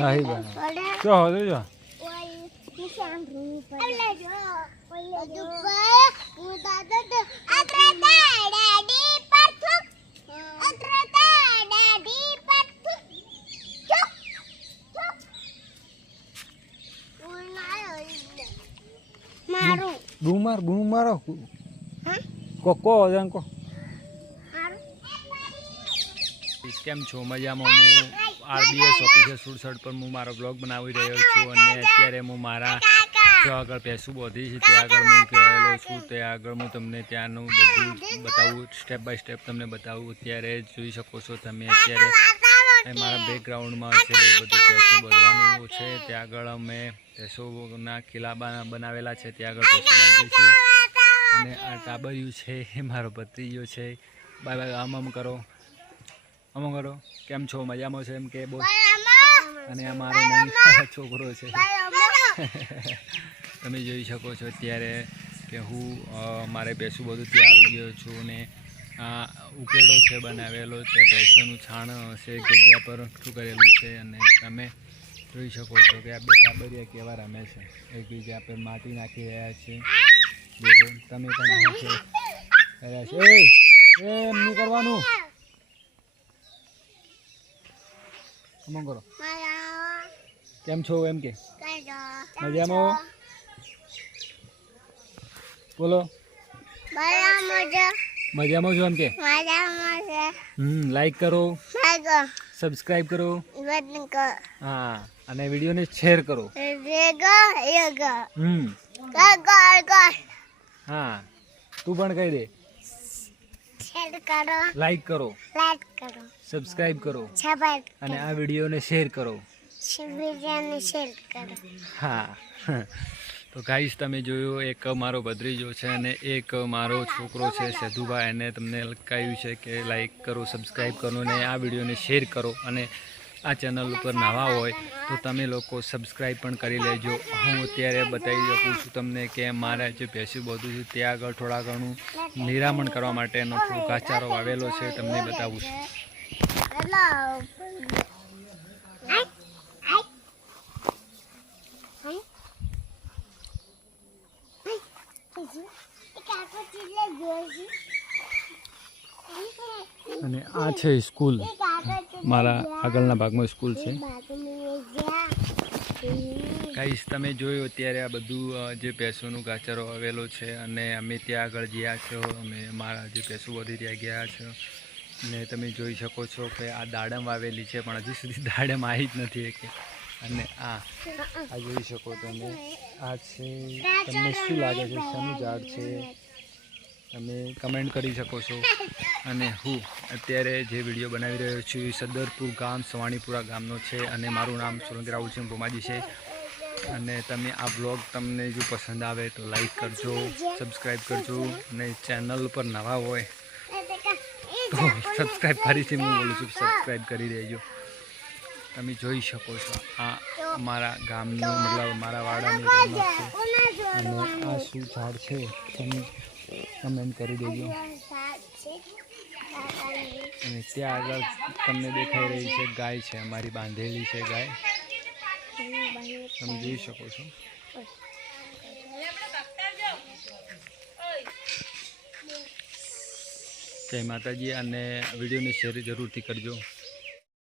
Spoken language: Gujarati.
नहीं बना क्या हो रही है बूमर बूमर को को કેમ છો મજામાં હું આરબીએસ ઓફિસર સુરસડ પર હું મારો બ્લોગ બનાવી રહ્યો છું અને અત્યારે હું મારા જો આગળ ભેંસું બોધી છે ત્યાં આગળ હું ગયેલો છું ત્યાં આગળ હું તમને ત્યાંનું બધું બતાવું સ્ટેપ બાય સ્ટેપ તમને બતાવું અત્યારે જોઈ શકો છો તમે અત્યારે મારા બેકગ્રાઉન્ડમાં છે બધું ભેંસું બોધવાનું છે ત્યાં આગળ અમે ભેંસોના કિલ્લા બનાવેલા છે ત્યાં આગળ ભેંસું બાંધ્યું છે અને આ ટાબરિયું છે એ મારો ભત્રીજો છે બાય બાય આમ કરો અમો કરો કેમ છો મજામાં છે એમ કે બોલ અને આ મારો નાનો છોકરો છે તમે જોઈ શકો છો અત્યારે કે હું મારે ભેંસું બધું ત્યાં આવી ગયો છું અને આ ઉકેડો છે બનાવેલો ત્યાં ભેંસોનું છાણ છે જગ્યા પર શું કરેલું છે અને તમે જોઈ શકો છો કે આ બે ટાબરિયા કેવા રમે છે એકબીજા પર માટી નાખી રહ્યા છે દેખો તમે પણ કર્યા છે એમ નહીં કરવાનું અમો કરો કેમ છો એમ કે મજામાં બોલો મજામાં છો એમ કે લાઈક કરો સબસ્ક્રાઇબ કરો હા અને વિડીયોને શેર કરો હા તું પણ કહી દે લાઈક કરો સબસ્ક્રાઇબ કરો અને આ વિડીયોને શેર કરો હા તો ગાઈસ તમે જોયું એક મારો ભત્રીજો છે અને એક મારો છોકરો છે સેધુભાઈ એને તમને કહ્યું છે કે લાઈક કરો સબસ્ક્રાઈબ કરો અને આ વિડીયોને શેર કરો અને આ ચેનલ ઉપર નવા હોય તો તમે લોકો સબસ્ક્રાઈબ પણ કરી લેજો હું અત્યારે બતાવી શકું છું તમને કે મારા જે ભેંસું બધું છે ત્યાં આગળ થોડા ઘણું નિરામણ કરવા માટેનો થોડો ઘાસચારો વાવેલો છે તમને બતાવું છું અને આ છે સ્કૂલ મારા આગળના ભાગમાં સ્કૂલ છે ગાઈસ તમે જોયું અત્યારે આ બધું જે ભેંસોનું ઘાસચારો આવેલો છે અને અમે ત્યાં આગળ ગયા છો અમે મારા જે ભેંસો બધી ત્યાં ગયા છો અને તમે જોઈ શકો છો કે આ દાડમ વાવેલી છે પણ હજી સુધી દાડમ આવી જ નથી કે અને આ જોઈ શકો તમે આ છે તમને શું લાગે છે શાનું ઝાડ છે તમે કમેન્ટ કરી શકો છો અને હું અત્યારે જે વિડીયો બનાવી રહ્યો છું એ સદરપુર ગામ સવાણીપુરા ગામનો છે અને મારું નામ સોલંકી રાહુલસિંહ ભોમાજી છે અને તમે આ બ્લોગ તમને જો પસંદ આવે તો લાઈક કરજો સબસ્ક્રાઈબ કરજો અને ચેનલ ઉપર નવા હોય તો સબસ્ક્રાઈબ ફરીથી હું બોલું છું સબસ્ક્રાઈબ કરી દેજો તમે જોઈ શકો છો આ મારા ગામનું મતલબ મારા વાડાની રમત છે અને આ શું ઝાડ છે તમે કમેન્ટ કરી દેજો અને ત્યાં આગળ તમને દેખાઈ રહી છે ગાય છે અમારી બાંધેલી છે ગાય તમે જોઈ શકો છો જય માતાજી અને વિડીયોને શેર જરૂરથી કરજો